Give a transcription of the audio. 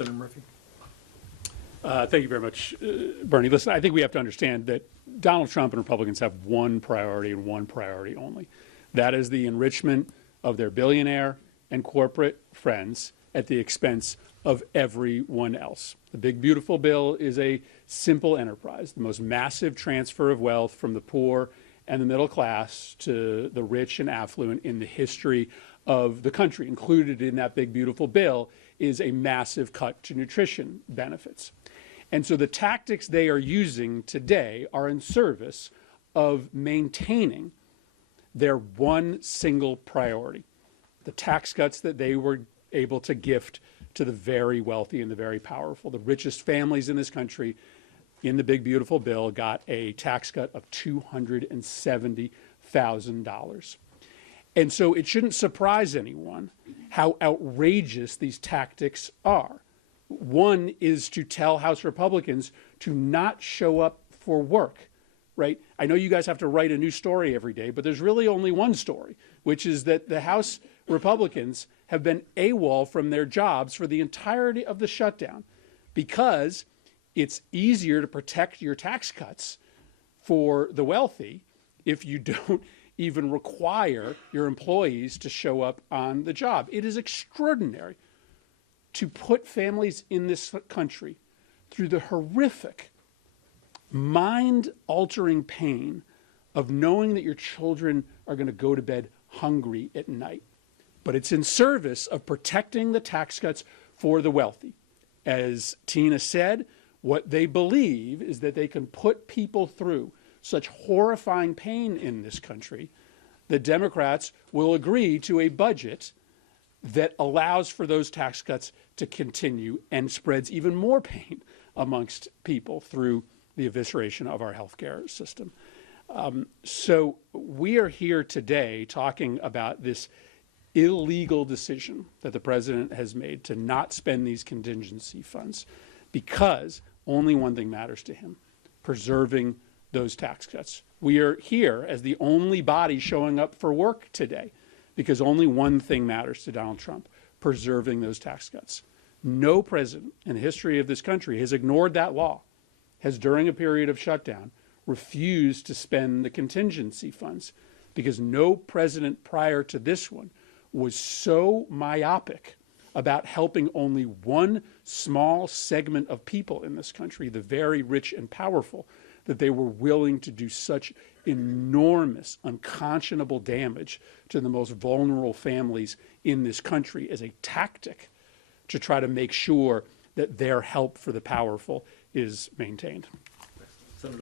Senator Murphy. Thank you very much, Bernie. Listen, I think we have to understand that Donald Trump and Republicans have one priority and one priority only. That is the enrichment of their billionaire and corporate friends at the expense of everyone else. The big, beautiful bill is a simple enterprise, the most massive transfer of wealth from the poor and the middle class to the rich and affluent in the history of the country. Included in that big, beautiful bill is a massive cut to nutrition benefits. And so the tactics they are using today are in service of maintaining their one single priority, the tax cuts that they were able to gift to the very wealthy and the very powerful. The richest families in this country in the big, beautiful bill got a tax cut of $270,000. And so it shouldn't surprise anyone how outrageous these tactics are. One is to tell House Republicans to not show up for work, right? I know you guys have to write a new story every day, but there's really only one story, which is that the House Republicans have been AWOL from their jobs for the entirety of the shutdown because it's easier to protect your tax cuts for the wealthy if you don't even require your employees to show up on the job. It is extraordinary to put families in this country through the horrific, mind-altering pain of knowing that your children are going to go to bed hungry at night. But it's in service of protecting the tax cuts for the wealthy. As Tina said, what they believe is that they can put people through such horrifying pain in this country that Democrats will agree to a budget that allows for those tax cuts to continue and spreads even more pain amongst people through the evisceration of our healthcare system. So we are here today talking about this illegal decision that the president has made to not spend these contingency funds because only one thing matters to him, preserving those tax cuts. We are here as the only body showing up for work today because only one thing matters to Donald Trump, preserving those tax cuts. No president in the history of this country has ignored that law, has during a period of shutdown refused to spend the contingency funds because no president prior to this one was so myopic about helping only one small segment of people in this country, the very rich and powerful, that they were willing to do such enormous, unconscionable damage to the most vulnerable families in this country as a tactic to try to make sure that their help for the powerful is maintained.